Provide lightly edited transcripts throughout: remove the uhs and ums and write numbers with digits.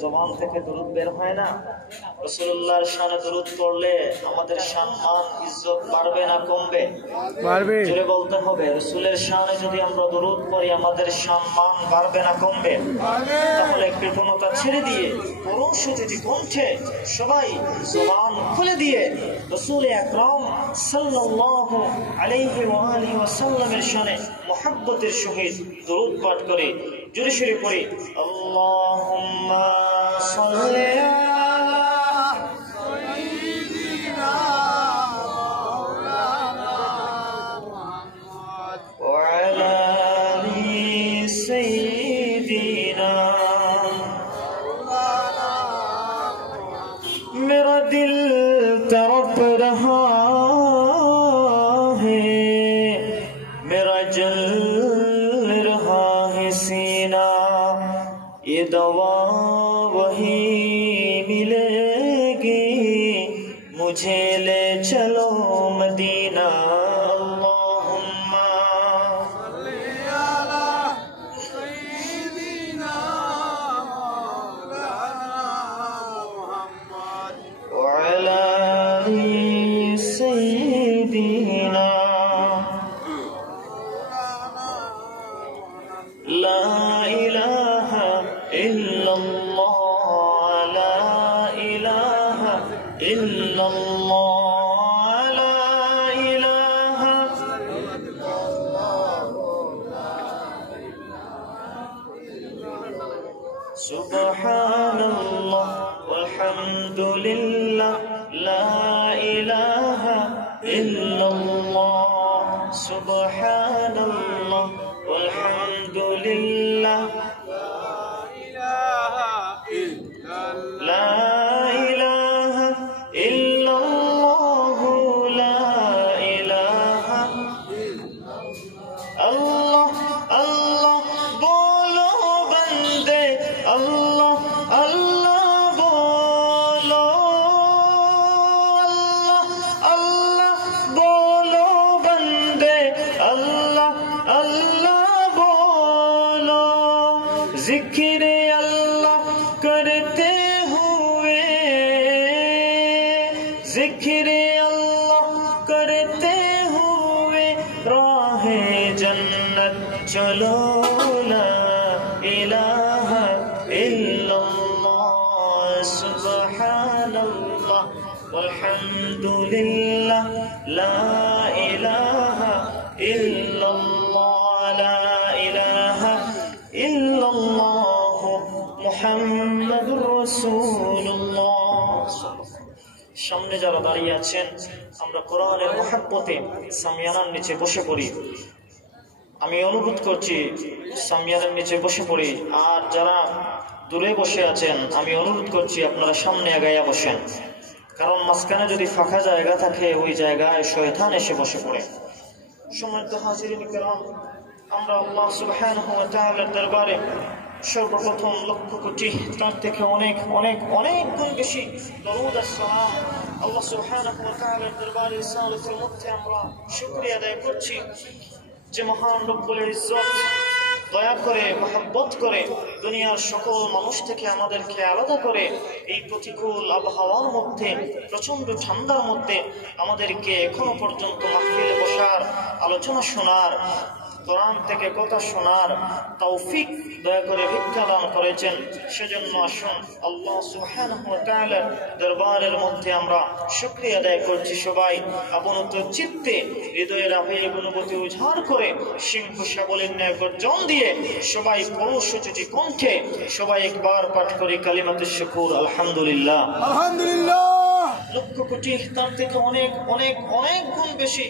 জবান থেকে দরুদ বের হয় না? রাসূলুল্লাহর শানে দরুদ পড়লে আমাদের সম্মান ইজ্জত বাড়বে না কমবে? বাড়বে। জোরে বলতে হবে, রাসূলের শানে যদি আমরা দরুদ পড়ি আমাদের সম্মান বাড়বে না কমবে? বাড়বে। তাহলে কৃপণতা ছেড়ে দিয়ে পরম সুজুজি কণ্ঠে সবাই জবান খুলে দিয়ে রাসূল আকরাম সাল্লাল্লাহু আলাইহি ওয়া আলিহি ওয়াসাল্লামের শানে মুহাব্বতের সহিত দরুদ পাঠ করে জোরে সোরে পড়ি আল্লাহুম্মা সাল্লি আলা সাইয়্যিদিনা মাওলানা মুহাম্মদ ওয়া আলা আলি সাইয়্যিদিনা মাওলানা मेरा दिल तड़प रहा है मेरा जल रहा है सीना ये दवा वही मिलेगी मुझे ले चलो मदीना अल्लाहुम्मा सल्ली अला सय्यिदिना मौलाना मुहम्मद व अला आलि सय्यिदिना ला इलाहा इल्लल्लाह ला इलाहा इल्लल्लाह ला इलाहा सुब्हानल्लाह वल्हम्दुलिल्लाह ला इलाहा इल्लल्लाह सुब्हानल्लाह वल्हम्दुलिल्लाह لا إله إلا الله لا إله الله الله बोलो बंदे अल्लाह अल्लाह बोलो अल्लाह अल्लाह बोलो बंदे अल्लाह अल्लाह बोलो जिक्र अल्लाह करते हुए जिक्र अल्लाह करते हुए राह जन्नत चलो ला इलाहा इल्लल्लाह सुब्हानल्लाह वल्हम्दुलिल्लाह ला इलाहा इल्लल्लाह ला इलाहा इल्लल्लाह মুহাম্মাদুর রাসূলুল্লাহ। সামনে যারা দাঁড়িয়ে আছেন আমরা কোরআনের মুহাব্বতে সামিয়ানার নিচে বসে পড়ি। আমি অনুরোধ করছি সামিয়ানার নিচে বসে পড়ি। আর যারা দূরে বসে আছেন আমি অনুরোধ করছি আপনারা সামনে আগাইয়া বসেন, কারণ মাঝখানে যদি ফাঁকা জায়গা থাকে ওই জায়গায় শয়তান এসে বসে পড়ে। সম্মানিত হাজিরিন কিরাম, আমরা আল্লাহ সুবহানাহু ওয়া তাআলার দরবারে সর্বপ্রথম লক্ষ কোটি তার থেকে অনেক অনেক অনেক গুণ বেশি দরুদ আর সালাম আল্লাহ সুবহানাহু ওয়া তাআলার দরবারে রিসালাতের মধ্যে আমরা শুকরিয়া আদায় করছি যে মহান রব্বুল ইজ্জত দয়া করে মহব্বত করে দুনিয়ার সকল মানুষ থেকে আমাদেরকে আলাদা করে এই প্রতিকূল আবহাওয়ার মধ্যে প্রচন্ড ঠান্ডার মধ্যে আমাদেরকে এখনো পর্যন্ত মাহফিলে বসার আলোচনা শোনার কোরআন থেকে কথা শোনার তৌফিক দয়া করে ভিক্ষা দান করেছেন। সেজন্য আসুন আল্লাহ সুবহানাহু ওয়া তাআলার দরবারের মধ্যে আমরা শুকরিয়া আদায় করছি। সবাই আপনত চিত্তে হৃদয়ের আবেগ অনুভূতি উজাড় করে সিংহ শাবলের ন্যায় গর্জন দিয়ে সবাই পরশোচিত কণ্ঠে সবাই একবার পাঠ করি কালিমাতুশ শুকুর আলহামদুলিল্লাহ আলহামদুলিল্লাহ। লক্ষ কোটি তার থেকে অনেক অনেক অনেক গুণ বেশি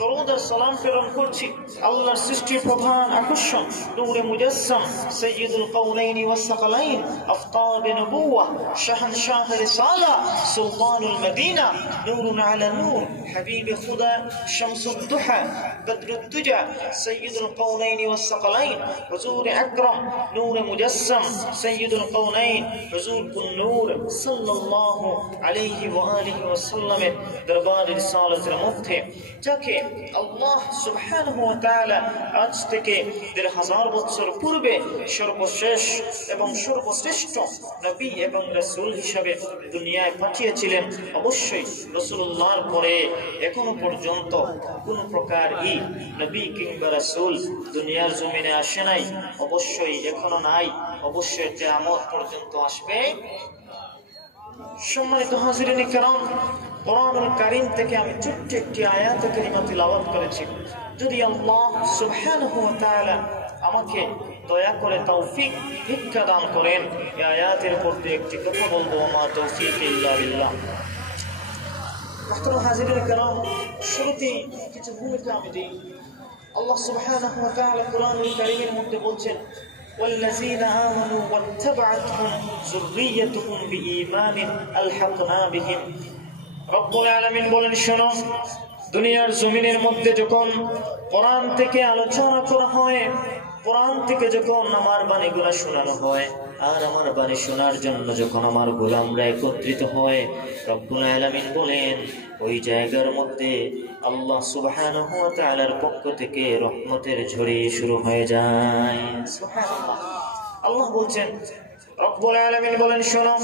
দরুদ আর সালাম প্রেরণ করছি আল্লাহর সৃষ্টির প্রধান আকর্ষণ নূরে মুজাসসাম সাইয়্যিদুল কাউনাইন ওয়াস সাকালাইন আফতাব নবুওয়াহ শাহনশাহ রিসালা সুলতানুল মদিনা নূরুন আলা নূর হাবিব খুদা শামসুদ দুহা বদরুদ দুজা সাইয়্যিদুল কাউনাইন ওয়াস সাকালাইন হুজুর আকরাম নূরে মুজাসসাম সাইয়্যিদুল কাউনাইন হুজুর কুন নূর সাল্লাল্লাহু আলাইহি ওয়া আলিহি ওয়াসাল্লামের দরবারে রিসালাতের মধ্যে যাকে আল্লাহ সুবহানাহু ওয়া তাআলা আজ থেকে ১৫০০ বছর পূর্বে সর্বশেষ এবং সর্বশ্রেষ্ঠ নবী এবং রাসূল হিসেবে দুনিয়ায় পাঠিয়েছিলেন। অবশ্যই রাসূলুল্লাহর পরে এখনো পর্যন্ত কোন প্রকার নবী কিংবা রাসূল দুনিয়ার জমিনে আসে নাই, অবশ্যই এখনো নাই, অবশ্যই কিয়ামত পর্যন্ত আসবে। সম্মানিত হাজিরিন কিরাম, কোরআনুল কারীম থেকে আমি ছোট্ট একটি আয়াত কারিমা তিলাওয়াত করেছি। যদি আল্লাহ সুবহানাহু ওয়া তাআলা আমাকে দয়া করে তৌফিক ভিক্ষা দান করেন, এই আয়াতের উপর দিয়ে একটি কথা বলবো, মা তৌফিক ইল্লা বিল্লাহ। মাহতারাম হাজিরিন কিরাম, শুরুতেই কিছু ভূমিকা আমি দিই। আল্লাহ সুবহানাহু ওয়া তাআলা কোরআনুল কারীমের মধ্যে বলছেন, والذين آمنوا واتبعتهم ذريتهم بإيمان ألحقنا بهم। রব্বুল আলামিন বলেন, শোনো, দুনিয়ার জমিনের মধ্যে যখন কোরআন থেকে আলোচনা করা হয়, কোরআন থেকে যখন আমার বাণীগুলো শোনানো হয়, আর আমার বাণী শোনার জন্য যখন আমার গোলামরা একত্রিত হয়, রব্বুল আলামিন বলেন ওই জায়গার মধ্যে আল্লাহ সুবহানাহু ওয়া তাআলার পক্ষ থেকে রহমতের ঝড়ি শুরু হয়ে যায়। সুবহানাল্লাহ। আল্লাহ বলছেন, রব্বুল আলামিন বলেন, শোনো,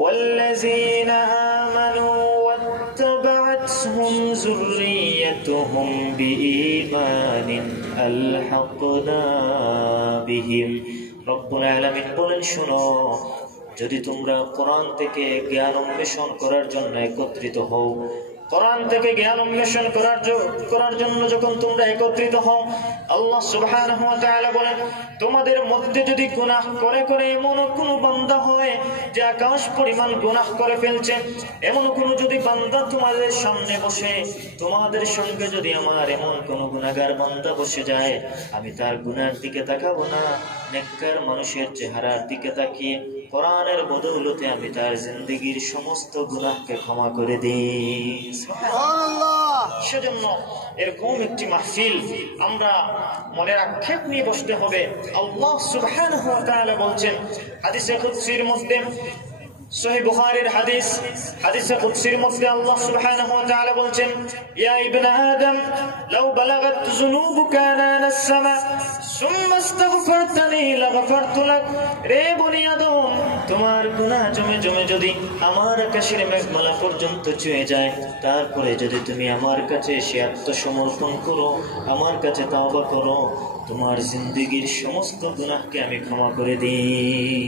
ওয়াল্লাযীনা আমানু ওয়াত্তাবা'আতহুম যুররিয়্যাতুহুম বিঈমানিন আলহাকনা বিহিম। রব্বুল আলামিন বলেন, শোনো, যদি তোমরা কোরআন থেকে জ্ঞান অন্বেষণ করার জন্য একত্রিত হও, কোরআন থেকে জ্ঞান অন্বেষণ করার জন্য যখন তোমরা একত্রিত হও, আল্লাহ সুবহানাহু ওয়া তাআলা বলেন, তোমাদের মধ্যে যদি গুনাহ করে করে এমন কোনো বান্দা হয় যে আকাশ পরিমাণ গুনাহ করে ফেলছে, এমন কোনো যদি বান্দা তোমাদের সামনে বসে, তোমাদের সঙ্গে যদি আমার এমন কোনো গুনাহগার বান্দা বসে যায়, আমি তার গুনার দিকে তাকাবো না, নেককার মানুষের চেহারার দিকে তাকিয়ে কোরআনের বদৌলতে আমি তার জিন্দেগীর সমস্ত গুনাহকে ক্ষমা করে দিই। সুবহানাল্লাহ। সেজন্য এরকম একটি মাহফিল আমরা মনের আক্ষেপ নিয়ে বসতে হবে। আল্লাহ সুবহানাহু ওয়া তাআলা বলছেন হাদিসে কুদসির মধ্যে, সহিহ বুখারীর হাদিসে কুদসির মধ্যে আল্লাহ সুবহানাহু ওয়া তাআলা বলছেন, ইয়া ইবনে আদম লাউ বালাগাত যুনুবুকা আনানাস সামা সুম্মা ইস্তাগফারতানি লাগফারতু লাক। রে বনি আদম, তোমার গুনাহ জমে জমে যদি আমার আকাশের মেঘমালা পর্যন্ত ছুঁয়ে যায়, তারপরে যদি তুমি আমার কাছে এসে আত্মসমর্পণ করো, আমার কাছে তাওবা করো, তোমার জিন্দেগীর সমস্ত গুনাহকে আমি ক্ষমা করে দিই।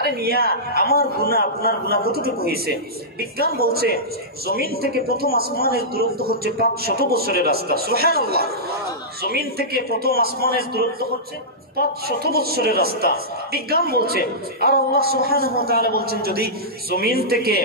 আরে মিয়া, আমার গুনাহ আপনার গুনাহ কতটুকু হয়েছে? বিজ্ঞান বলছে জমিন থেকে প্রথম আসমানের দূরত্ব হচ্ছে ৫০০ বছরের রাস্তা। সুবহানাল্লাহ। জমিন থেকে প্রথম আসমানের দূরত্ব হচ্ছে ৫০০ বছরের রাস্তা, বিজ্ঞান বলছে। আর আল্লাহ সুবহানাহু ওয়া তাআলা বলছেন, যদি জমিন থেকে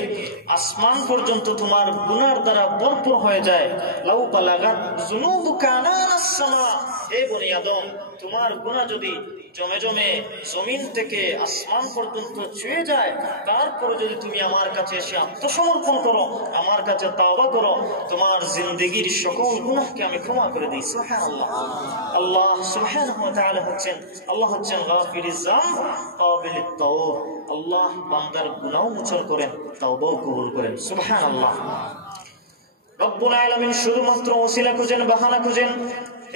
আসমান পর্যন্ত তোমার গুনার দ্বারা ভরপুর হয়ে যায়, লাউ বালাগাত যুনুবুকা আনানাস সামা, হে বনি আদম, তোমার গুনাহ যদি জমে জমে জমিন থেকে আসমান পর্যন্ত ছুঁয়ে যায়, তারপরে যদি তুমি আমার কাছে এসে আত্মসমর্পণ করো, আমার কাছে তাওবা করো, তোমার জিন্দেগীর সকল গুনাহকে আমি ক্ষমা করে দিই। সুবহানাল্লাহ। আল্লাহ সুবহানাহু ওয়া তাআলা হচ্ছেন গাফিরুজ যামব কাবিলুত তাওব। আল্লাহ বান্দার গুনাহ মোচন করেন, তাওবাও কবুল করেন। সুবহানাল্লাহ। রব্বুল আলামিন শুধুমাত্র ওসিলা খুঁজেন, বাহানা খুঁজেন।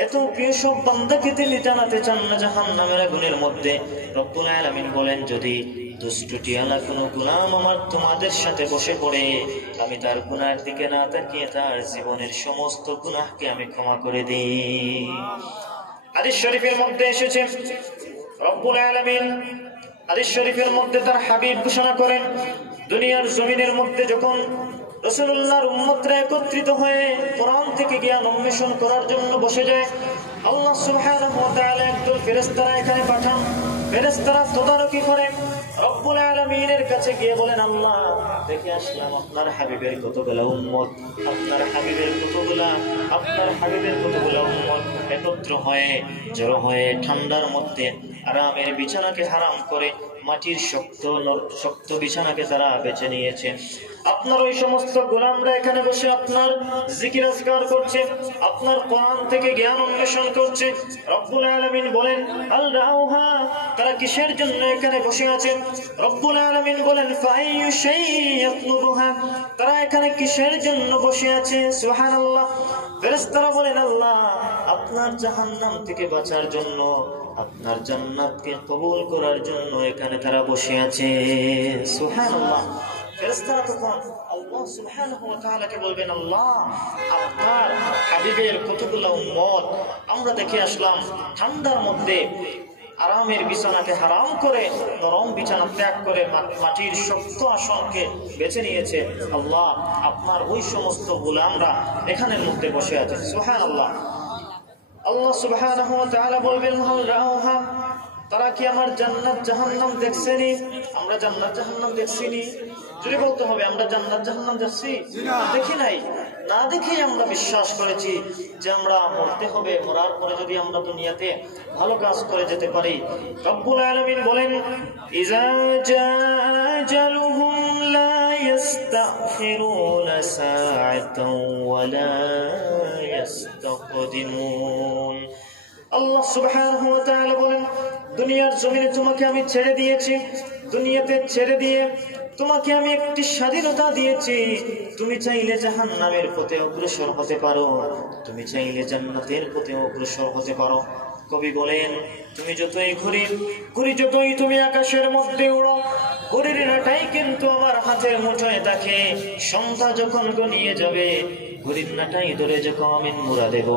এত প্রিয় সব বান্দাকে তিনি জানাতে চান না জাহান্নামের আগুনের মধ্যে। রব্বুল আলামিন বলেন, যদি দুষ্টটিয়ালা কোনো গোলাম আমার তোমাদের সাথে বসে পড়ে, আমি তার গুনাহের দিকে না তাকিয়ে তার জীবনের সমস্ত গুনাহকে আমি ক্ষমা করে দিই। হাদিস শরীফের মধ্যে এসেছে, রব্বুল আলামিন হাদিস শরীফের মধ্যে তার হাবিব ঘোষণা করেন, দুনিয়ার জমিনের মধ্যে যখন রাসূলুল্লাহর উম্মতরা একত্রিত হয়ে কোরআন থেকে জ্ঞান অন্বেষণ করার জন্য বসে যায়, আল্লাহ সুবহানাহু ওয়া তাআলা একদল ফেরেশতারা এখানে পাঠান। ফেরেশতারা তদারকি করে রব্বুল আলামিনের কাছে গিয়ে বলেন, আল্লাহ, দেখে আসলাম আপনার হাবিবের কতগুলা উম্মত, আপনার হাবিবের কতগুলা উম্মত একত্র হয়ে জড়ো হয়ে ঠান্ডার মধ্যে আরামের বিছানাকে হারাম করে মাটির শক্ত বিছানাকে তারা বেছে নিয়েছে। আপনার ওই সমস্ত গোলামরা এখানে বসে আপনার জিকির আজকার করছে, আপনার কোরআন থেকে জ্ঞান অন্বেষণ করছে। রব্বুল আলামিন বলেন আল রাউহা, তারা কিসের জন্য এখানে বসে আছে? রব্বুল আলামিন বলেন ফাইয়ু শাইয়াতলুবুহা, তারা এখানে কিসের জন্য বসে আছে? সুবহানাল্লাহ। ফেরেশতারা বলেন আল্লাহ, আপনার জাহান্নাম থেকে বাঁচার জন্য, আপনার জান্নাতকে কবুল করার জন্য এখানে তারা বসে আছে। সুবহানাল্লাহ। ফেরেশতারা তখন আল্লাহ সুবহানাহু ওয়া তাআলাকে বলবেন, আল্লাহ, আপনার হাবিবের কতগুলো উম্মত আমরা দেখে আসলাম ঠান্ডার মধ্যে আরামের বিছানাকে হারাম করে নরম বিছানা ত্যাগ করে মাটির শক্ত আসনকে বেছে নিয়েছে। আল্লাহ, আপনার ওই সমস্ত গোলামরা এখানের মধ্যে বসে আছে। সুবহানাল্লাহ। আল্লাহ সুবহানাহু ওয়া তাআলা বলবেন, হাল রাউহা, তারা কি আমার জান্নাত জাহান্নাম দেখছেনি? আমরা জান্নাত জাহান্নাম দেখছিনি? যদি বলতে হবে আমরা জান্নাত জাহান্নাম দেখছি? দেখি নাই। না দেখেই আমরা বিশ্বাস করেছি যে আমরা মরতে হবে, মরার পরে যদি আমরা দুনিয়াতে ভালো কাজ করে যেতে পারি। রব্বুল আলামিন বলেন ইযা জাআজালুহুম লা ইস্তাখিরুনা সাআতাও ওয়া লা ইস্তাকদিমুন। আল্লাহ সুবহানাহু ওয়া তাআলা বলেন, দুনিয়ার জমিনে তোমাকে আমি ছেড়ে দিয়েছি, দুনিয়াতে ছেড়ে দিয়ে তোমাকে আমি একটি স্বাধীনতা দিয়েছি। তুমি চাইলে জাহান্নামের পথে অগ্রসর হতে পারো, তুমি চাইলে জান্নাতের পথে অগ্রসর হতে পারো। কবি বলেন, তুমি যতই ঘুরি যতই তুমি আকাশের মধ্যে উড়ো, ঘুরির নাটাই কিন্তু আমার হাতের মুঠোয় থাকে। সন্ধ্যা যখন গনিয়ে যাবে, ঘুরির নাটাই ধরে যখন আমি মুড়া দেব,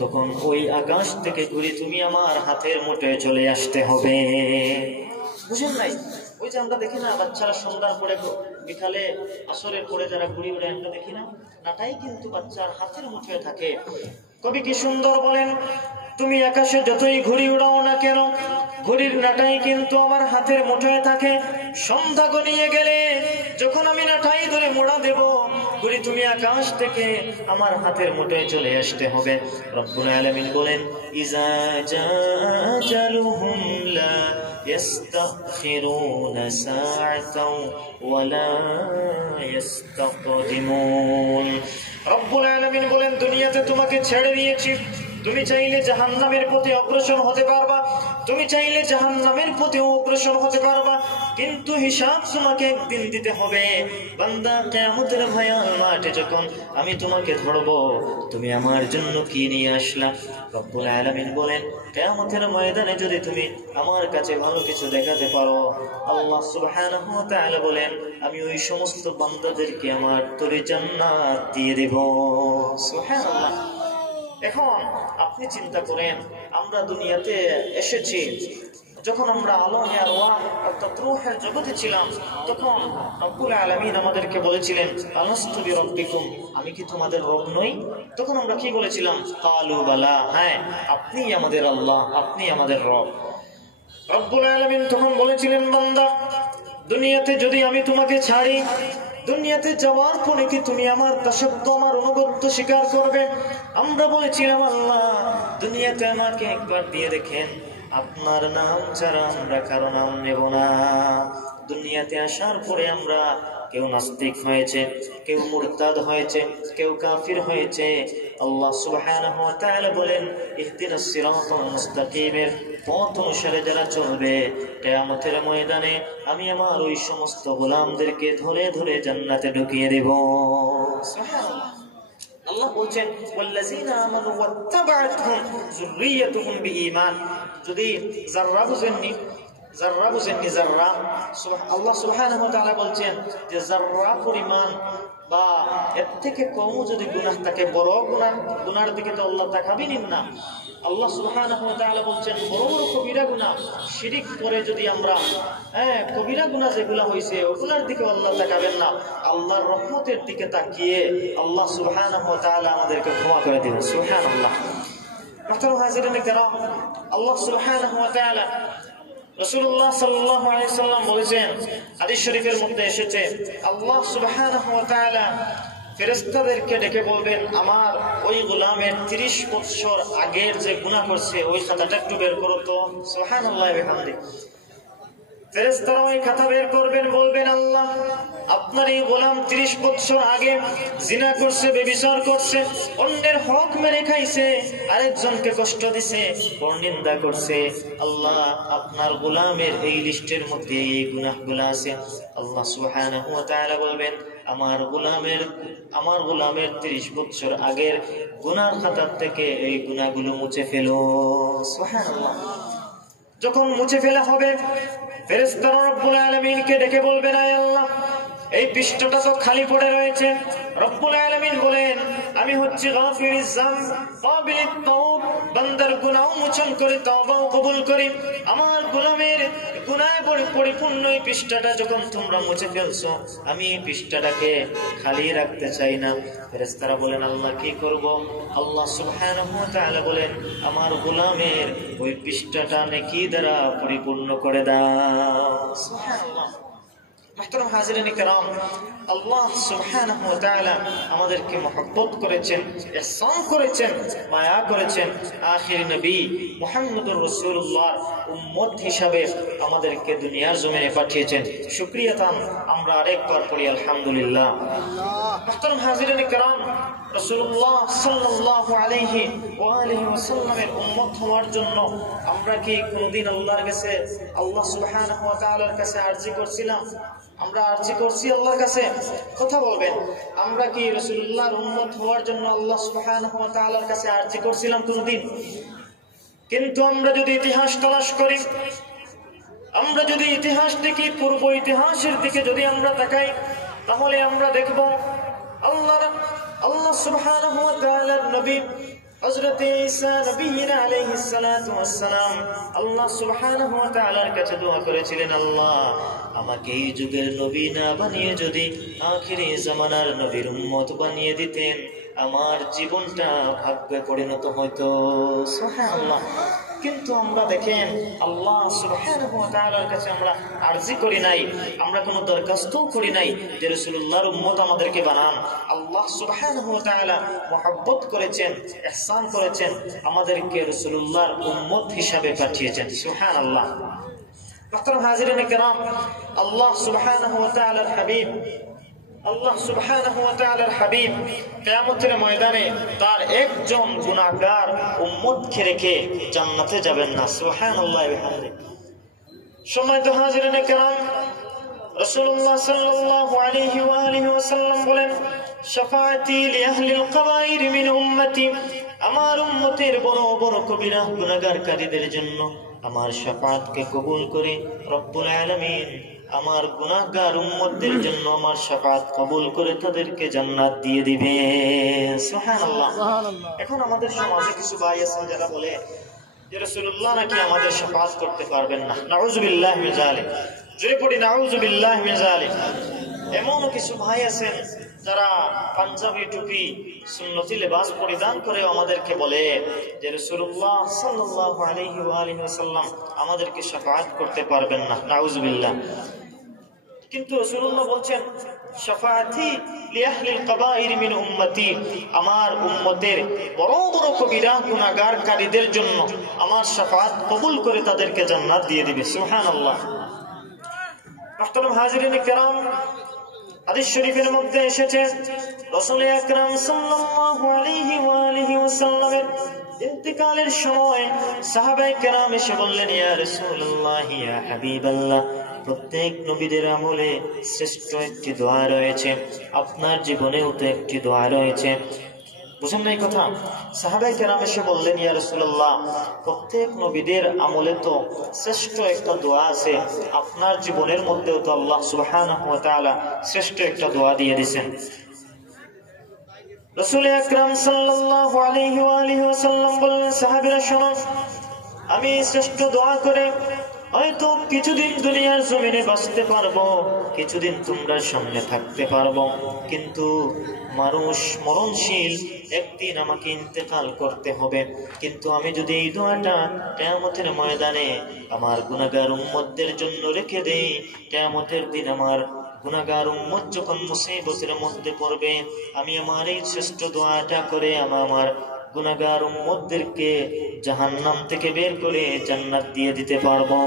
তখন ওই আকাশ থেকে ঘুরি তুমি আমার হাতের মুঠোয় চলে আসতে হবে। বুঝেন নাই? ওই যে আমরা দেখি না বাচ্চারা সন্ধ্যার পরে বিকালে আসরের পরে যারা ঘুড়ি উড়ে, আমরা দেখি না, নাটাই কিন্তু বাচ্চার হাতের মুঠোয় থাকে। কবি কি সুন্দর বলেন, তুমি আকাশে যতই ঘুড়ি উড়াও না কেন, ঘুড়ির নাটাই কিন্তু আমার হাতের মুঠোয় থাকে। সন্ধ্যা গনিয়ে গেলে যখন আমি নাটাই ধরে মোড়া দেব, ঘুড়ি তুমি আকাশ থেকে আমার হাতের মুঠোয় চলে আসতে হবে। রব্বুল আলামিন বলেন ইযা জাআজালুহুম লা ইস্তাখিরুনা সাআতাও ওয়া লা ইস্তাকদিমুন। রব্বুল আলামিন বলেন, দুনিয়াতে তোমাকে ছেড়ে দিয়েছি, তুমি চাইলে জাহান্নামের পথে অগ্রসর হতে পারবা, তুমি চাইলে জাহান্নামের পথে অগ্রসর হতে পারবা, কিন্তু হিসাব তোমাকে একদিন দিতে হবে। বান্দা, কিয়ামতের ভয়াল মাঠে যখন আমি তোমাকে ধরব, তুমি আমার জন্য কি নিয়ে আসলা? রব্বুল আলামিন বলেন, কিয়ামতের ময়দানে যদি তুমি আমার কাছে ভালো কিছু দেখাতে পারো, আল্লাহ সুবহানাহু ওয়া তাআলা বলেন, আমি ওই সমস্ত বান্দাদেরকে আমার তরে জান্নাত দিয়ে দেব। সুবহানাল্লাহ। এখন আপনি চিন্তা করেন, আমরা দুনিয়াতে এসেছি যখন আমরা আলমে আরওয়াহ অর্থাৎ রূহের জগতে ছিলাম, তখন রব্বুল আলামিন আমাদেরকে বলেছিলেন আলাস্তু বিরাব্বিকুম, আমি কি তোমাদের রব নই? তখন আমরা কি বলেছিলাম? ক্বালু বালা, হ্যাঁ, আপনিই আমাদের আল্লাহ, আপনি আমাদের রব। রব্বুল আলামিন তখন বলেছিলেন, বান্দা, দুনিয়াতে যদি আমি তোমাকে ছাড়ি, দুনিয়াতে যাওয়ার পরে কি তুমি আমার দাসত্ব, আমার অনুগত্য স্বীকার করবে? আমরা বলেছিলাম, আল্লাহ, দুনিয়াতে আমাকে একবার দিয়ে দেখেন, আপনার নাম ছাড়া আমরা কারো নাম নেব না। দুনিয়াতে আসার পরে আমরা কেউ নাস্তিক হয়েছে, কেউ মুরতাদ হয়েছে, কেউ কাফির হয়েছে। আল্লাহ সুবহানাহু ওয়া তাআলা বলেন, ইহদিনাস সিরাতাল মুস্তাকিমের পথ অনুসারে যারা চলবে, কিয়ামতের ময়দানে আমি আমার ওই সমস্ত গোলামদেরকে ধরে ধরে জান্নাতে ঢুকিয়ে দেব। সুবহানাল্লাহ। আল্লাহ বলছেন, ওয়াল্লাযীনা আমানু ওয়াত্তাবা'আতহুম যুররিয়াতুহুম বিঈমান। যদি যাররা বুঝেননি, যাররা আল্লাহ সুবহানাহু ওয়া তাআলা বলছেন যে যাররা পরিমাণ বা এর থেকে কম যদি গুনাহ থাকে, বড় গুনার দিকে তো আল্লাহ তাকাবেন না। আল্লাহ সুবহানাহু ওয়া তাআলা বলছেন, বড় বড় কবিরা গুনাহ, শিরিক করে যদি আমরা কবিরা গুনাহ যেগুলা হয়েছে ওগুলার দিকে আল্লাহ তাকাবেন না, আল্লাহর রহমতের দিকে তাকিয়ে আল্লাহ সুবহানাহু ওয়া তাআলা আমাদেরকে ক্ষমা করে দিবেন। সুবহানাল্লাহ। মুহতারাম হাজিরিন কিরাম, আল্লাহ সুবহানাহু ওয়া তাআলা রাসূলুল্লাহ সাল্লাল্লাহু আলাইহি ওয়াসাল্লাম বলেছেন, হাদিস শরীফের মধ্যে এসেছে, আল্লাহ সুবহানাহু ওয়া তাআলা ফেরেশতাদেরকে ডেকে বলবেন আমার ওই গোলামের 30 বছর আগের যে গুনাহ করছে ওই খাতাটা একটু বের করো তো। সুবহানাল্লাহ ওয়া বিহামদি। ফেরেশতারা ওই খাতা বের করবেন, বলবেন আল্লাহ আপনার এই গোলাম 30 বছর আগে জিনা করছে, ব্যভিচার করছে, অন্যের হক মেরে খাইছে, আরেকজনকে কষ্ট দিছে, পরনিন্দা করছে। আল্লাহ আপনার গোলামের এই লিস্টের মধ্যে এই গুনাহগুলো আছে। আল্লাহ সুবহানাহু ওয়া তাআলা বলবেন আমার গোলামের 30 বছর আগের গুনার খাতা থেকে এই গুনাহগুলো মুছে ফেলো। সুবহানাল্লাহ। যখন মুছে ফেলা হবে ফেরেশতারা রব্বুল আলামিনকে ডেকে বলবেন আয় আল্লাহ এই পৃষ্ঠাটা তো খালি পড়ে রয়েছে। রব্বুল আলামিন বলেন আমি হচ্ছি গাফিরিজ যামব কাবিলিত তাওব, বান্দার গুনাহ মোচন করে তওবাও কবুল করি। আমার গোলামের গুনাহে পরিপূর্ণ এই পৃষ্ঠাটা যখন তোমরা মুছে ফেলছো আমি এই পৃষ্ঠাটাকে খালি রাখতে চাই না। ফেরেশতারা বলেন আল্লাহ কি করব? আল্লাহ সুবহানাহু ওয়া তাআলা বলেন আমার গোলামের ওই পৃষ্ঠাটা নেকি দ্বারা পরিপূর্ণ করে দাও। সুবহানাল্লাহ। মুহতারাম হাজিরিন কিরাম, আল্লাহ সুবহানাহু ওয়া তাআলা আমাদেরকে মহব্বত করেছেন, ইহসান করেছেন, মায়া করেছেন। আখির নবী মুহাম্মদুর রাসূলুল্লাহর উম্মত হিসাবে আমাদেরকে দুনিয়ার জমিনে পাঠিয়েছেন। শুকরিয়া তাম আমরা আরেকবার পড়ি আলহামদুলিল্লাহ। মুহতারাম হাজিরিন কিরাম, রাসূলুল্লাহ সাল্লাল্লাহু আলাইহি ওয়া আলিহি ওয়াসাল্লামের উম্মত হওয়ার জন্য আমরা কি কোনদিন আল্লাহর কাছে, আল্লাহ সুবহানাহু ওয়া তাআলার কাছে আরজি করছিলাম? আমরা আরজি করছি আল্লাহর কাছে? কথা বলবেন, আমরা কি রাসূলুল্লাহর উম্মত হওয়ার জন্য আল্লাহ সুবহানাহু ওয়া তাআলার কাছে আরজি করছিলাম কোনদিন? কিন্তু আমরা যদি ইতিহাস তালাশ করি, আমরা যদি ইতিহাস দেখি, পূর্ব ইতিহাসের দিকে যদি আমরা তাকাই, তাহলে আমরা দেখব আল্লাহ সুবহানাহু ওয়া তাআলার নবী হযরত ঈসা নবীনা আলাইহিস সালাতু ওয়াস সালাম আল্লাহ সুবহানাহু ওয়া তাআলার কাছে দোয়া করেছিলেন আল্লাহ আমাকে এই যুগের নবী না বানিয়ে যদি আখিরি জামানার নবীর উম্মত বানিয়ে দিতেন আমার জীবনটা ভাগ্যে পরিণত হতো। সুবহানাল্লাহ। কিন্তু আমরা দেখেন আল্লাহ সুবহানাহু ওয়া তাআলার কাছে আমরা আরজি করি নাই, আমরা কোনো দরখাস্তও করি নাই যে রাসূলুল্লাহর উম্মত আমাদেরকে বানান। আল্লাহ সুবহানাহু ওয়া তাআলা মহব্বত করেছেন, ইহসান করেছেন, আমাদেরকে রাসূলুল্লাহর উম্মত হিসাবে পাঠিয়েছেন। সুবহানাল্লাহ। মুহতারাম হাজিরিন কিরাম, আল্লাহ সুবহানাহু ওয়া তাআলার হাবিব কিয়ামতের ময়দানে তার একজন গুনাহগার উম্মতকে রেখে জান্নাতে যাবেন না। সুবহানাল্লাহ ওয়া বিহামদিহি। সম্মানিত হাজিরিন কিরাম, রাসূলুল্লাহ সাল্লাল্লাহু আলাইহি ওয়া আলিহি ওয়াসাল্লাম বলেন শাফাআতি লিআহলিল কাবাইর মিন উম্মতি, আমার উম্মতের বড় বড় কবিরা গুনাহগারকারীদের জন্য আমার শাফাআতকে কবুল করে রব্বুল আলামিন আমার গুনাহগার উম্মতদের জন্য আমার শাফাআত কবুল করে তাদেরকে জান্নাত দিয়ে দিবে। সুবহানাল্লাহ। এখন আমাদের সমাজে কিছু ভাই আছে যারা বলে যে রাসূলুল্লাহ নাকি আমাদের শাফাআত করতে পারবেন না। নাউযুবিল্লাহি মিন যালিক। জোরে পড়ি নাউযুবিল্লাহি মিন যালিক। এমনও কিছু ভাই আছেন যারা পাঞ্জাবি টুপি সুন্নতি লেবাস পরিধান করে আমাদেরকে বলে যে রাসূলুল্লাহ সাল্লাল্লাহু আলাইহি ওয়া আলিহি ওয়াসাল্লাম আমাদেরকে শাফাআত করতে পারবেন না। নাউযুবিল্লাহ। কিন্তু রাসূলুল্লাহ বলছেন শাফাআতি লিআহলিল কাবাইর মিন উম্মতি, আমার উম্মতের বড় বড় কবিরা গুনাহগারকারীদের জন্য আমার শাফাআত কবুল করে তাদেরকে জান্নাত দিয়ে দিবে। সুবহানাল্লাহ। মুহতারাম হাজিরিন কিরাম, হাদিস শরীফের মধ্যে এসেছে রাসূল আকরাম সাল্লাল্লাহু আলাইহি ওয়া আলিহি ওয়াসাল্লামের ইন্তিকালের সময় সাহাবায়ে কেরাম এসে বললেন ইয়া রাসূলুল্লাহ ইয়া হাবিবাল্লাহ, প্রত্যেক নবীদের আমলে শ্রেষ্ঠ একটি দোয়া রয়েছে, আপনার জীবনেও তো একটি দোয়া রয়েছে। বুঝেন না এই কথা? সাহাবায়ে কেরাম এসে বললেন ইয়া রাসূলুল্লাহ, প্রত্যেক নবীদের আমলে তো শ্রেষ্ঠ একটা দোয়া আছে, আপনার জীবনের মধ্যেও তো আল্লাহ সুবহানাহু ওয়া তাআলা শ্রেষ্ঠ একটা দোয়া দিয়ে দিয়েছেন। রাসূল আকরাম সাল্লাল্লাহু আলাইহি ওয়া আলিহি ওয়াসাল্লাম বললেন সাহাবীরা শোনো, আমি শ্রেষ্ঠ দোয়া করে হয়তো কিছুদিন দুনিয়ার জমিনে বাঁচতে পারবো, কিছুদিন তোমরা সামনে থাকতে পারবো, কিন্তু মানুষ মরণশীল, একদিন আমাকে ইন্তেকাল করতে হবে। কিন্তু আমি যদি এই দোয়াটা কিয়ামতের ময়দানে আমার গুনাহগার উম্মতদের জন্য রেখে দেই, কিয়ামতের দিন আমার গুনাহগার উম্মত যখন মুসিবতের মধ্যে পড়বে, আমি আমার এই শ্রেষ্ঠ দোয়াটা করে আমার গুনাহগার উম্মতদেরকে জাহান্নাম থেকে বের করে জান্নাত দিয়ে দিতে পারবো।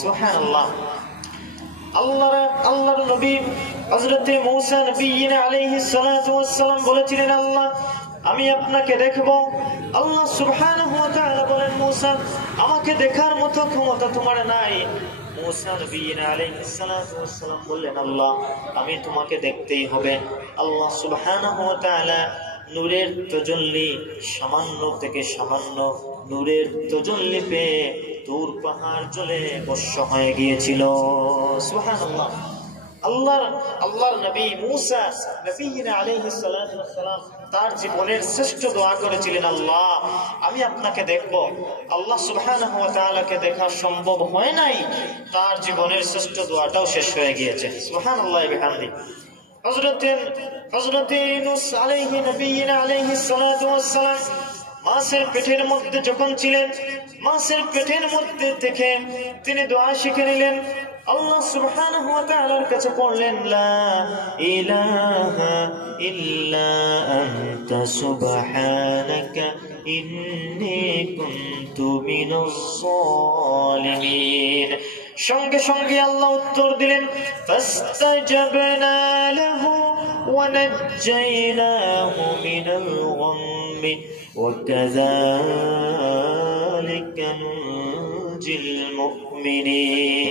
সুবহানাল্লাহ। আল্লাহর নবী হযরত মূসা নবীনা আলাইহিস সালাতু ওয়াস সালাম বলেছিলেন, আল্লাহ আমি আপনাকে দেখব। আল্লাহ সুবহানাহু ওয়া তাআলা বলেন, মূসা আমাকে দেখার মতো ক্ষমতা তোমার নাই। মূসা নবীনা আলাইহিস সালাতু ওয়াস সালাম বললেন, আল্লাহ আমি তোমাকে দেখতেই হবে। আল্লাহ সুবহানাহু ওয়া তাআলা নূরের তাজাল্লি, সামান্য থেকে সামান্য নূরের তাজাল্লি পেয়ে দূর পাহাড় জ্বলে ভস্ম হয়ে গিয়েছিল। সুবহানাল্লাহ। আল্লাহর নবী মূসা নবীনা আলাইহিস সালাতু ওয়াস সালাম তার জীবনের শ্রেষ্ঠ দোয়া করেছিলেন, আল্লাহ আমি আপনাকে দেখব। আল্লাহ সুবহানাহু ওয়া তাআলাকে দেখা সম্ভব হয় নাই, তার জীবনের শ্রেষ্ঠ দোয়াটাও শেষ হয়ে গিয়েছে। সুবহানাল্লাহ বিহামদি। হযরত ইউনূস আলাইহিস সালাতু ওয়াস সালাম মাছের পেটের মধ্যে যখন ছিলেন, মাছের পেটের মধ্যে থেকে তিনি দোয়া শিখে নিলেন। আল্লাহ সুবহানাহু ওয়া তাআলার কাছে পড়লেন, লা ইলাহা ইল্লা আনতা সুবহানাকা ইন্নী কুনতু মিনাজ জালিমিন। সঙ্গে সঙ্গে আল্লাহ উত্তর দিলেন, ফাস্তাজাবনা লাহু ওয়া নাজ্জায়নাহু মিনাল গাম্মি ওয়া কাযালিকা নুনজিল মুমিনিন।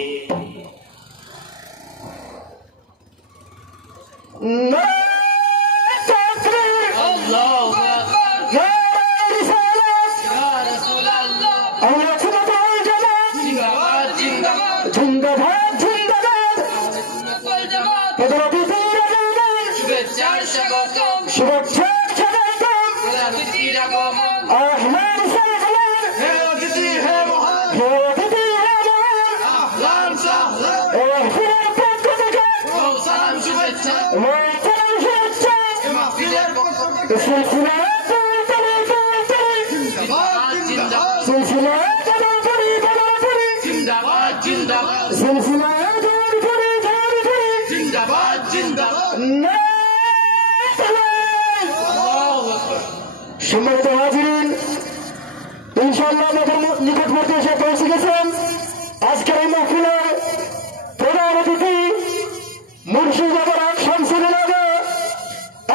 সম্মানিত হাজিরিন, ইনশাআল্লাহ আমাদের নিকটবর্তী এসে পৌঁছে গেছেন আজকের এই মাহফিলের প্রধান অতিথি মুর্শিদাবাদ শামসুল উলামা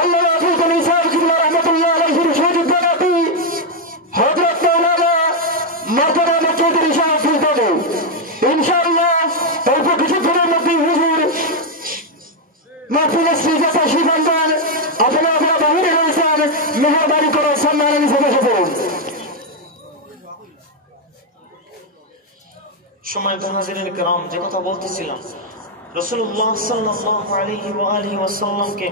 আল্লাহ আবুল ইসলাম কিবলা রাহমাতুল্লাহ আলাইহির শহীদ নাতি হযরত মাওলানা মারতাবা চৌধুরী সাহেব ফিরদৌসী। ইনশাআল্লাহ অল্প কিছুক্ষণের মধ্যেই হুজুর মাহফিলের সিজা তাশরীফ আনবেন। আপনারা বাহিরে রয়েছেন, মেহরবানি করে সম্মানের নিচে বসে পড়ুন। সম্মানিত হাজিরিন কিরাম, যে কথা বলতেছিলাম, রাসূলুল্লাহ সাল্লাল্লাহু আলাইহি ওয়া আলিহি ওয়াসাল্লামকে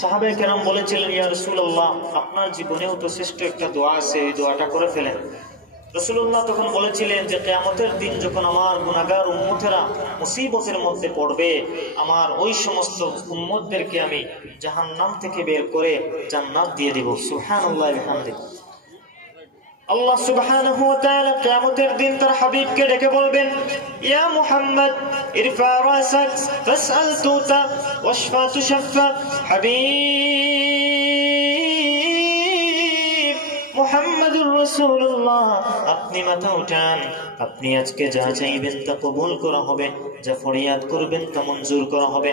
সাহাবায়ে কেরাম বলেছিলেন, ইয়া রাসূলুল্লাহ আপনার জীবনেও তো শ্রেষ্ঠ একটা দোয়া আছে, এই দোয়াটা করে ফেলেন। রাসূলুল্লাহ তখন বলেছিলেন যে কিয়ামতের দিন যখন আমার গুনাহগার উম্মতেরা মুসিবতের মধ্যে পড়বে, আমার ওই সমস্ত উম্মতদেরকে আমি জাহান্নাম থেকে বের করে জান্নাত দিয়ে দেব। সুবহানাল্লাহ বিহামদিহি। আল্লাহ সুবহানাহু ওয়া তাআলা কিয়ামতের দিন তার হাবিবকে ডেকে বলবেন, ইয়া মুহাম্মদ ইরফা রাসাক ফাসআল তুতা ওয়াশফা তুশফা। হাবিব মুহাম্মদুর রাসূলুল্লাহ, আপনি মাথা উঠান, আপনি আজকে যা চাইবেন তা কবুল করা হবে, যা ফরিয়াদ করবেন তা মঞ্জুর করা হবে।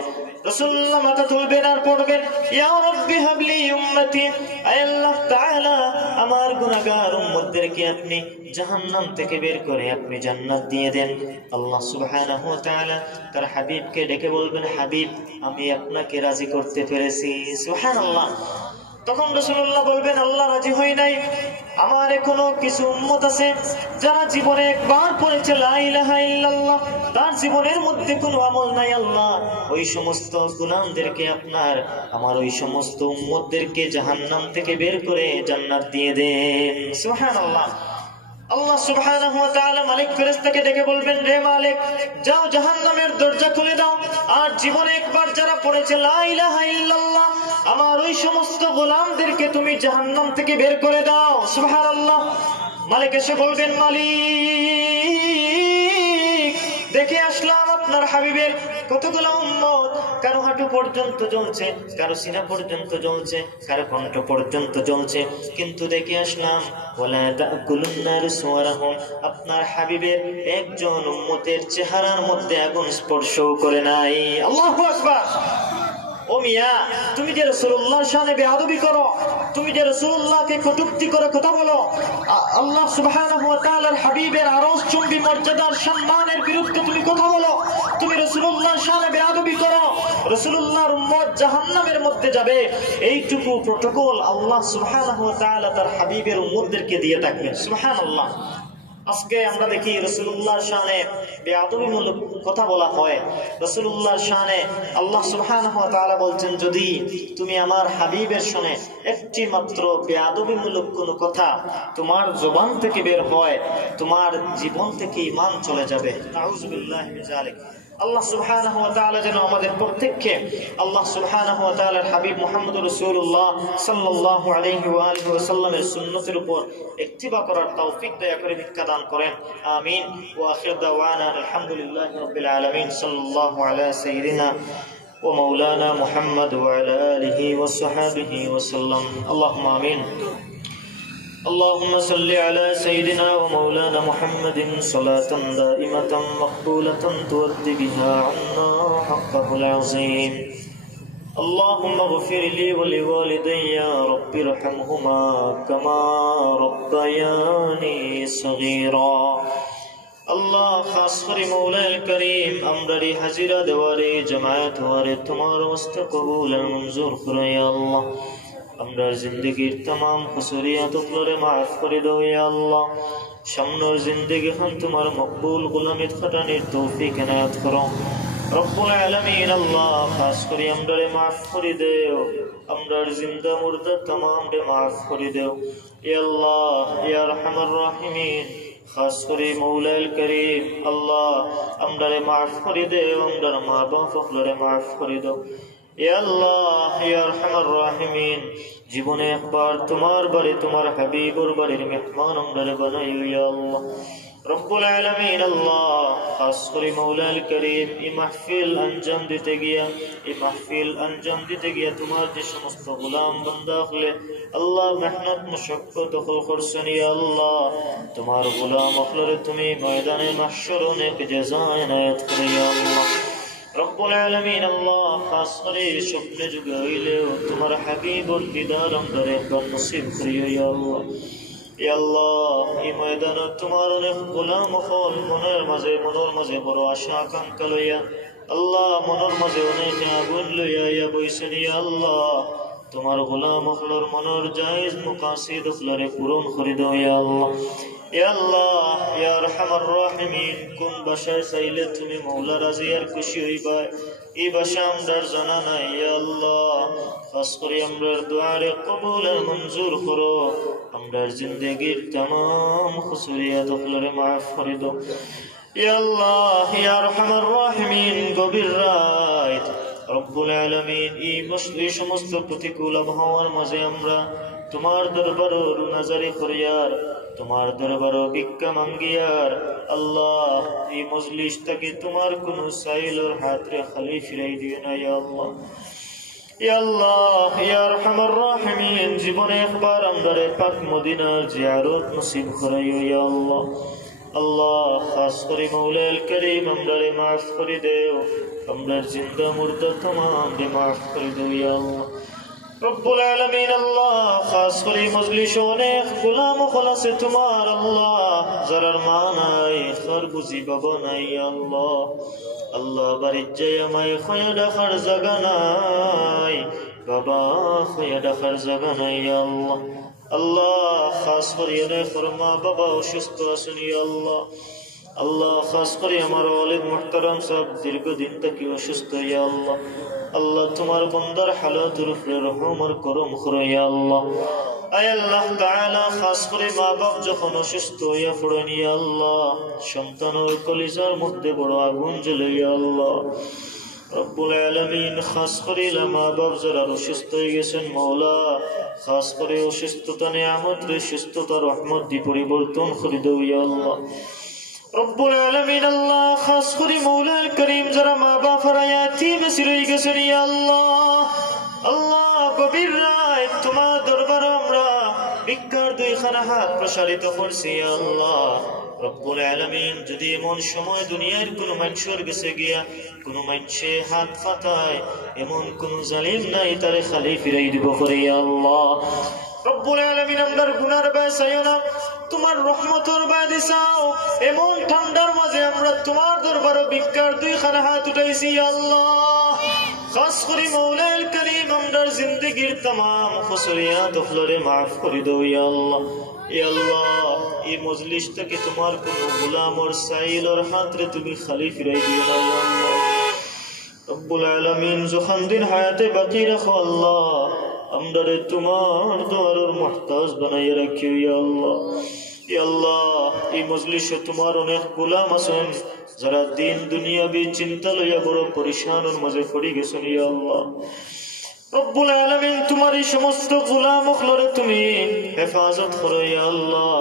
রাসূলুল্লাহ মাথা তুলবেন আর পড়বেন, ইয়া রাব্বি হাবলি উম্মতি, আয় আল্লাহ তাআলা আমার গুনাহগার উম্মতদেরকে আপনি জাহান্নাম থেকে বের করে আপনি জান্নাত দিয়ে দেন। আল্লাহ সুবহানাহু ওয়া তাআলা তার হাবিবকে ডেকে বলবেন, হাবিব আমি আপনাকে রাজি করতে পেরেছি। সুবহানাল্লাহ। তখন রাসূলুল্লাহ বলবেন, আল্লাহ রাজি হই নাই, আমার এখনো কিছু উম্মত আছে যারা জীবনে একবার পড়েছে লা ইলাহা ইল্লাল্লাহ, তার জীবনের মধ্যে কোনো আমল নাই। আল্লাহ ওই সমস্ত গোলামদেরকে আপনার আমার ওই সমস্ত উম্মতদেরকে জাহান্নাম থেকে বের করে জান্নাত দিয়ে দেন। সুবহানাল্লাহ। আল্লাহ সুবহানাহু ওয়া তাআলা মালিক ফেরেশতাকে ডেকে বলবেন, রে মালিক যাও জাহান্নামের দরজা খুলে দাও, আর জীবনে একবার যারা পড়েছে লা ইলাহা ইল্লাল্লাহ আমার ওই সমস্ত গোলামদেরকে তুমি জাহান্নাম থেকে বের করে দাও। সুবহানাল্লাহ। মালিক এসে বলবেন, মালিক দেখে আসলাম আপনার হাবিবের কতগুলো উম্মত, কারো হাঁটু পর্যন্ত জ্বলছে, কারো সিনা পর্যন্ত জ্বলছে, কারো কণ্ঠ পর্যন্ত জ্বলছে, কিন্তু দেখে আসলাম ওয়ালা তাকুলুন্না রুসওয়ারাহুম, আপনার হাবিবের একজন উম্মতের চেহারার মধ্যে আগুন স্পর্শও করে নাই। আল্লাহু আকবার। ও মিয়া, তুমি যে রাসূলুল্লাহর শানে বেয়াদবি করো, তুমি যে রাসূলুল্লাহকে কটূক্তি করে কথা বলো, আল্লাহ সুবহানাহু ওয়া তাআলার হাবিবের আরশ চুম্বি মর্যাদার সম্মানের বিরুদ্ধে তুমি কথা বলো, তুমি রাসূলুল্লাহর শানে বেয়াদবি করো, রাসূলুল্লাহর উম্মত জাহান্নামের মধ্যে যাবে, এইটুকু প্রটোকল আল্লাহ সুবহানাহু ওয়া তাআলা তার হাবিবের উম্মতদেরকে দিয়ে থাকবেন। সুবহানাল্লাহ। আজকে আমরা দেখি রাসূলুল্লাহর শানে বেয়াদবিমূলক কথা বলা হয়। রাসূলুল্লাহর শানে আল্লাহ সুবহানাহু ওয়া তাআলা বলছেন, যদি তুমি আমার হাবিবের শানে একটি মাত্র বেয়াদবিমূলক কোনো কথা তোমার জবান থেকে বের হয়, তোমার জীবন থেকে ঈমান চলে যাবে। আউযু বিল্লাহি মিন যালিক। আল্লাহ সুবহানাহু ওয়া তাআলা যেন আমাদের প্রত্যেককে আল্লাহ সুবহানাহু ওয়া তাআলার হাবিব মুহাম্মদুর রাসূলুল্লাহ সাল্লাল্লাহু আলাইহি ওয়া আলিহি ওয়াসাল্লামের সুন্নতের উপর ইত্তিবা করার তৌফিক দয়া করে ভিক্ষা দান করেন। আমিন। ওয়া আখির দাওয়ানা আলহামদুলিল্লাহি রাব্বিল আলামিন। সাল্লাল্লাহু আলা সাইয়্যিদিনা ওয়া মাওলানা মুহাম্মদ ওয়া আলা আলিহি ওয়া সাহবিহি ওয়া সাল্লাম। আল্লাহুম্মা আমিন। اللهم صل على سيدنا ومولانا محمد صلاة دائمة مقبولة تؤدي بها عنا حقه العظيم. اللهم اغفر لي ولوالدي رب ارحمهما كما ربياني صغيرا. আল্লাহ খাস করে মৌলাল করিম আমরারি হাজিরা দেওয়ারে জামায়াত হওয়ারে তোমার মস্ত কবুল আর মঞ্জুর করো ইয়া আল্লাহ। আমরার জিন্দগির तमाम কসুরিয়াত তোরে maaf করে দাও ইয়া আল্লাহ। সামনের জিন্দগি খান তোমার মকবুল গোলামিত খাটানির তৌফিক এনায়েত করো রব্বুল আলামিন। আল্লাহ খাস করে আমরারে maaf করে দাও, আমরার জিন্দা মুর্দা तमाम রে maaf করে দাও ইয়া আল্লাহ ইয়া আরহামার রাহিমিন। খাস করে মৌলাল করিম আল্লাহ আমরারে maaf করে দাও, আমরার মা বাবা সকলরে maaf করে দাও ইয়া আল্লাহ ইয়া আরহামার রাহিমিন। জীবনে একবার তোমার বাড়ি তোমার হাবিবুর বাড়ির মেহমান আমরারে বানাইও ইয়া আল্লাহ রব্বুল আলামিন। আল্লাহ খাস করে মৌলাল করিম এই মাহফিল আঞ্জাম দিতে গিয়া তোমার যে সমস্ত গোলাম বান্দা হলে আল্লাহ মেহনত মুশাক্কত দখল করছেন ইয়া আল্লাহ, তোমার গোলাম হলরে তুমি ময়দানে মাহশর অনেক জাযা এনায়েত করে ইয়া আল্লাহ রব্বুল আলামিন। আল্লাহ খাস করে স্বপ্নে যুগে হইলেও তোমার হাবিবুর দিদার আমরারে একবার নসিব করিও ইয়া আল্লাহ। ইয়া আল্লাহ এই ময়দানে তোমার অনেক গোলাম হল মনের মাঝে বড় আশা আকাঙ্ক্ষা লইয়া আল্লাহ মনের মাঝে অনেক আগুন লইয়া ইয়া বইছেন ইয়া আল্লাহ। তোমার গোলাম হলর মনের জায়েজ মুকাসিদ হলরে পূরণ করে দাও ইয়া আল্লাহ। ইয়া আল্লাহ ইয়া আরহামার রাহিমিন। কোন বাসায় চাইলে তুমি মওলা রাজি আর খুশি হইবা এই বাসা আমরার জানা নাই ইয়া আল্লাহ। খাস করে আমরার দুআরে কবুল আর মঞ্জুর করো, আমরার জিন্দেগির तमाम খুসুরিয়াত হলরে maaf করে দাও ইয়া আল্লাহ ইয়া আরহামার রাহিমিন। গভীর রাত রব্বুল আলামিন এই সমস্ত প্রতিকূল আবহাওয়ার মাঝে আমরা তোমার দরবারে রুনাজারি করিয়ার, তোমার দরবারে ভিক্ষা মাঙ্গিয়ার আল্লাহ এই মজলিসটাকে তোমার কোন সাইলর হাতে খালি ফিরাই দিও না ইয়া আল্লাহ। ইয়া আল্লাহ ইয়া আরহামার রাহিমিন। জীবনে একবার আমরারে পাক মদিনার জিয়ারত নসিব করাইও ইয়া আল্লাহ। আল্লাহ খাস করে মৌলাল করিম আমরারে maaf করে দাও, আমরার জিন্দা মুর্দা तमाम রে maaf করে দাও ইয়া আল্লাহ রব্বুল আলামিন। আল্লাহ খাস করে মজলিস অনেক গোলাম খলাসে তোমার আল্লাহ যারার মা নাই খর বুঝি বাবা নাই আল্লাহ। আল্লাহ বাড়ির যাই আমায় খয়া ডাকার জায়গা নাই, বাবা খয়া ডাকার জায়গা নাই আল্লাহ। আল্লাহ খাস করে অনেক মা বাবা অসুস্থ আছেন আল্লাহ। আল্লাহ খাস করে আমার ওয়ালিদ মুহতারাম সাহেব দীর্ঘদিন থেকে অসুস্থ ইয়া আল্লাহ। আল্লাহ তোমার বান্দার হালাতের উপরে রহম আর করম করো ইয়া আল্লাহ। আয় আল্লাহ তাআলা খাস করে মা বাপ যখন অসুস্থ হইয়া পড়েন ইয়া আল্লাহ, সন্তানের কলিজার মধ্যে বড় আগুন জ্বলে ইয়া আল্লাহ রব্বুল আলামিন। খাস করে মা বাপ যারা অসুস্থ হয়ে গেছেন মওলা, খাস করে অসুস্থতা নিয়ামত রে সুস্থতা রহমত দি পরিবর্তন করে দাও ইয়া আল্লাহ। রব্বুল আলামিন আল্লাহ খাস করে মৌলাল করিম যারা মা বাবার ইয়াতীম রয়ে গেছেন ইয়া আল্লাহ আল্লাহ গভীর রাত তোমার দরবারে আমরা ভিক্ষার দুইখানা হাত প্রসারিত করছি ইয়া আল্লাহ রব্বুল আলামিন যদি এমন সময় দুনিয়ার কোনো মানুষের কাছে গিয়া কোনো মানুষে হাত পাতায় এমন কোন জালিম নাই তারে খালি ফিরাই দিব করে ইয়া আল্লাহ রব্বুল আলামিন আমরার গুনার বায় চাইও না তোমার রহমতের বায় দিছাও এমন ঠান্ডার মাঝে আমরা তোমার দরবারে ভিক্ষার দুইখানা হাত উঠাইছি ইয়া আল্লাহ খাস করে মৌলাল করিম আমরার জিন্দেগীর तमाम খুসরিয়াত ফলরে maaf করে দাও ইয়া আল্লাহ ইয়া আল্লাহ এই মজলিসটাকে তোমার কোন গোলাম আর সাইল আর হাতরে তুমি খালি ফিরাই দিও না ইয়া আল্লাহ রব্বুল আলামিন যখন দিন হায়াতে বাকি রাখো আল্লাহ আমরারে তোমার দরবারের মুহতাজ বানাইয়া রাখিও ইয়া আল্লাহ ইয়া আল্লাহ এই মজলিসে তোমার অনেক গোলাম আছেন যারা দিন দুনিয়াবি চিন্তা লইয়া বড় পরেশানের মাঝে পড়ে গেছেন ইয়া আল্লাহ রব্বুল আলামিন তোমার এই সমস্ত গোলামগুলোরে তুমি হেফাজত করো ইয়া আল্লাহ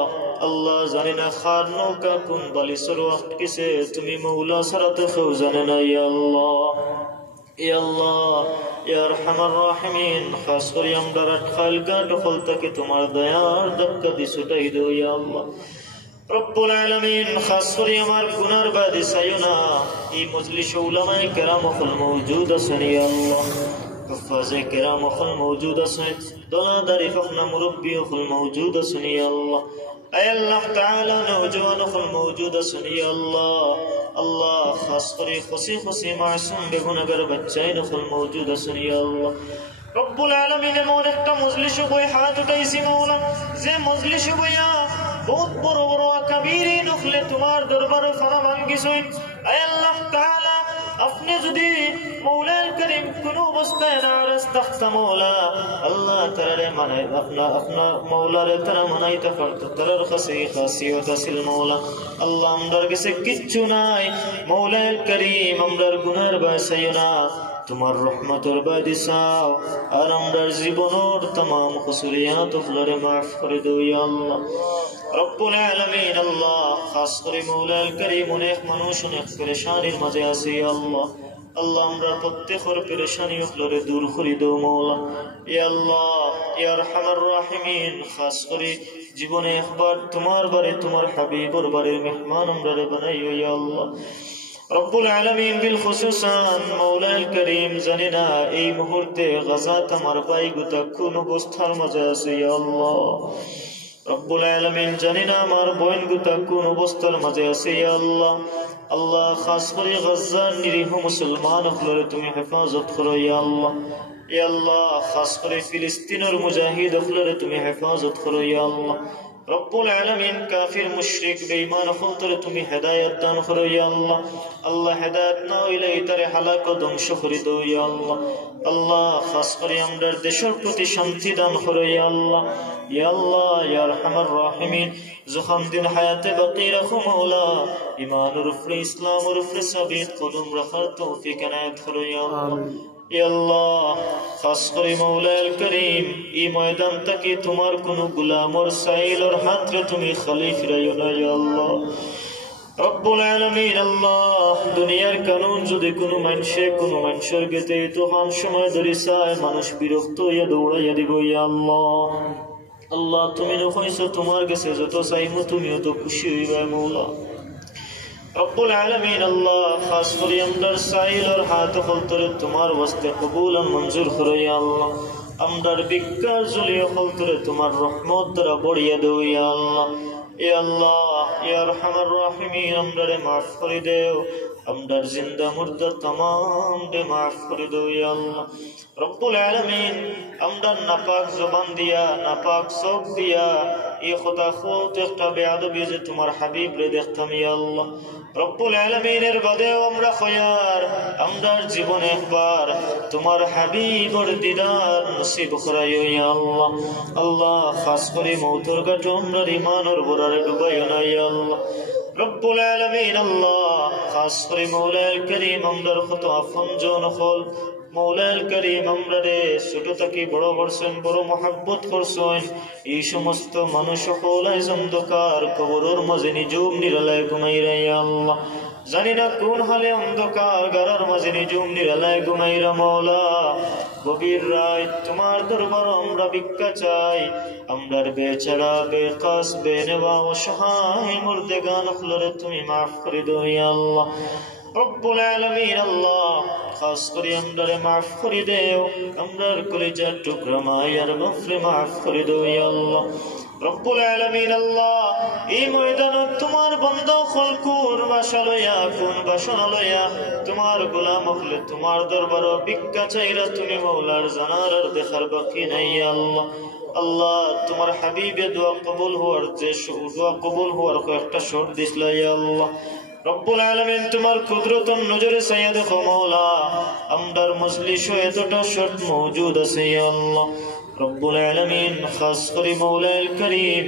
আল্লাহ জানি না খার নৌকা কোন বালিশের ওয়াক্ত কিসে তুমি মওলা ছাড়া তো কেউ জানে না ইয়া আল্লাহ ইয়া আল্লাহ ইয়া আরহামার রাহিমিন খাস করে আমরা রাখাল গাঁট ফলতাকে তোমার দয়ার ধাক্কা দিয়ে ছুটাই দাও ইয়া আল্লাহ রব্বুল আলামিন খাস করে আমার গুনার বাদী চাইও না এই মজলিসে উলামায়ে কেরাম হল মওজুদ আছেন ইয়া আল্লাহ حفاظ کرام خل موجود اسن دلاداری فخنا مربی خل موجود اسن یا اللہ اے اللہ تعالی نوجوان خل موجود اسن یا اللہ اللہ خاص کری خصی معصوم بے گناہگار بچائیں خل موجود اسن یا اللہ رب العالمین এমন একটা মজলিস বই হাত উঠাইছি মাওলা যে মজলিস বইয়া বহুত বড় বড় কাবীরিন নখলে তোমার দরবারে ফরমান গিছুন হে আল্লাহ তাআলা আপনি যদি মওলাল করিম কোন অবস্থায় নারাজ থাকতা মাওলা আল্লাহ তাআলা মানে আপনা মাওলারে তারা মানাইতে পারতো তার কাছে খাসিয়ত আছিল মাওলা আল্লাহ আমরার কাছে কিচ্ছু নাই মওলাল করিম আমরার গুনার বাসাইও না তোমার রহমতের বাদি চাও আর আমরার জীবনের तमाम খুসরিয়াত ফলরে maaf করে দাও ইয়া আল্লাহ রব্বুল আলামিন আল্লাহ খাস করে মওলাল করিম অনেক মানুষ অনেক পেরেশানির মাঝে আছে ইয়া আল্লাহ আল্লাহ আমরা প্রত্যেকের পেরেশানি ফলরে দূর করে দাও মাওলা ইয়া আল্লাহ ইয়া আরহামার রাহিমিন খাস করে জীবনে একবার তোমার বারে তোমার হাবিবের বারে মেহমান আমরা বানাইও ইয়া আল্লাহ রব্বুল আলামিন বিল খুসুসান মওলাল করিম জানিনা এই মুহূর্তে গাজাত আমার ভাই গোটা কোন অবস্থার মাঝে আছে ইয়া আল্লাহ রব্বুল আলামিন জানিনা আমার বোন গোটা কোন অবস্থার মাঝে আছে ইয়া আল্লাহ আল্লাহ খাস করে গাজার নিরীহ মুসলমানগুলোরে তুমি হেফাজত করো ইয়া আল্লাহ ইয়া আল্লাহ খাস করে ফিলিস্তিনের মুজাহিদগুলোরে তুমি হেফাজত করো ইয়া আল্লাহ রব্বুল আলামিন কাফির মুশরিক বেঈমান হলতরে তুমি হেদায়েত দান করো ইয়া আল্লাহ আল্লাহ হেদায়েত না হইলে ইতারে হালাক ও ধ্বংস করে দাও ইয়া আল্লাহ আল্লাহ খাস করে আমরার দেশের প্রতি শান্তি দান করো ইয়া আল্লাহ ইয়া আরহামার রাহিমিন যখন দিন হায়াতে বাকি রাখো মাওলা ঈমানের উপরে ইসলামের উপরে সাবিত কদম রাখার তৌফিক এনায়েত করো ইয়া আল্লাহ ইয়া আল্লাহ খাস করে মওলাল করিম এই ময়দান থেকে তোমার কোন গোলামর সাইলর হাতরে তুমি খালি ফিরাইও না ইয়া আল্লাহ রব্বুল আলামিন আল্লাহ দুনিয়ার কানুন যদি কোনো মানুষের গেতে তো হাম সময় ধরে চায় মানুষ বিরক্ত হইয়া দৌড়াইয়া দিব ইয়া আল্লাহ আল্লাহ তুমি নকইছো তোমার কাছে যত চাইমু তুমিও তো খুশি হইবা মাওলা রব্বুল আলামিন আল্লাহ খাস করে আমরার সাইলর হাত খলতরে তোমার ওয়াস্তে কবুল আর মঞ্জুর করো ইয়া আল্লাহ আমরার বিকার জলিয়া খলতরে তোমার রহমত দ্বারা বড়িয়া দাও ইয়া আল্লাহ ইয়া আল্লাহ ইয়া আরহামার রাহিমিন আমরারে maaf করে দাও আমরার জিন্দা মুর্দা तमाम দে maaf করে দাও ইয়া আল্লাহ রব্বুল আলামিন আমরার নাপাক জবান দিয়া নাপাক চোখ দিয়া এই খোদা খুদ একটা বেয়াদবি যে তোমার হাবিব রে দেখতাম ইয়া আল্লাহ রব্বুল আলামিনের বাদেও আমরা খয়ার আমরার জীবনে একবার তোমার হাবিবের দিদার নসিব করাইও ইয়া আল্লাহ আল্লাহ খাস করে মওতর ঘাট আমরার ঈমানের বোরারে ডুবাইও না ইয়া আল্লাহ রব্বুল আলামিন আল্লাহ খাস করে মওলাল করিম আমরার কত আপনজন হল মৌলাল করিম আমরা রে ছোট থাকি বড় করছেন, বড় মহাব্বত করছেন। এই সমস্ত মানুষ সকল অন্ধকার কবরের মাঝে নিজুম নিরালায় ঘুমাইরা ইয়া আল্লাহ। জানি না কোন হালে অন্ধকার গারার মাঝে নিজুম নিরালায় ঘুমাইরা মৌলা। গভীর রাত তোমার দরবার আমরা ভিক্ষা চাই। আমরার বেচারা বেকাস বেনেওয়া অসহায় মুর্দেগান খুলরে তুমি মাফ করে দাও ইয়া আল্লাহ। রব্বুল আলামিন আল্লাহ খাস করে আমরারে মাফ করে দেও। আমরার কলিজার টুকরা মায়ার মাফরে মাফ করে দাও ইয়া আল্লাহ। রব্বুল আলামিন আল্লাহ এই ময়দানত তোমার বান্দা খলকুর বাসা লইয়া কোন বাসনা লইয়া তোমার গোলাম হলে তোমার দরবার ভিক্ষা চাইরা তুমি মৌলার জানার আর দেখার বাকি নাই ইয়া আল্লাহ। আল্লাহ তোমার হাবিবে দোয়া কবুল হওয়ার যে দোয়া কবুল হওয়ার কয়েকটা শর্ত দিছিল ইয়া আল্লাহ। রব্বুল আলামিন তোমার কুদরতন নজরে চাইয়া দেখো মৌলা, আমরার মজলিসে এতটা শর্ত মওজুদ আছে ইয়া আল্লাহ। রব্বুল আলামিন খাস করে মৌলাল করিম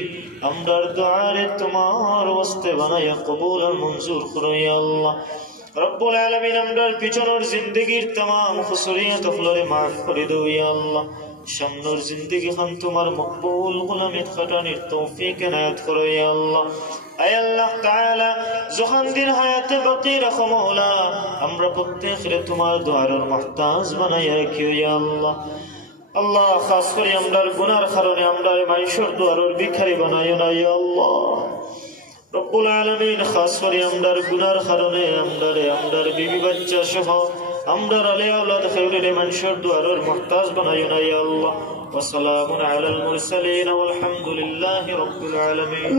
আমরার দুআরে তোমার ওয়াস্তে বানায়া কবুল আর মঞ্জুর করো ইয়া আল্লাহ। রব্বুল আলামিন আমরার পিছনের জিন্দেগীর तमाम খুসরিয়াত ফলরে মাফ করে দাও ইয়া আল্লাহ। সামনের জিন্দেগি খান তোমার মকবুল গোলামিত খাটানির তৌফিক এনায়েত করো ইয়া আল্লাহ। আয় আল্লাহ তাআলা যখন দিন হায়াতে বাকি রাখো মওলা, আমরা প্রত্যেকরে তোমার দুআরের মুহতাজ বানায়া রাখিও ইয়া আল্লাহ। আল্লাহ খাস করে আমরার গুনার কারণে আমরার মানুষের দুআরের ভিখারি বানাইও না ইয়া আল্লাহ। রব্বুল আলামিন খাস করে আমরার গুনার কারণে আমরার বিবি বাচ্চা সহ আমরার আলে আওলাদ খায়রে মানুষের দুআরের মুহতাজ বানাইও না ইয়া আল্লাহ। ওয়া সালামুন আলাল মুরসালিন ওয়াল হামদুলিল্লাহি রাব্বিল আলামিন।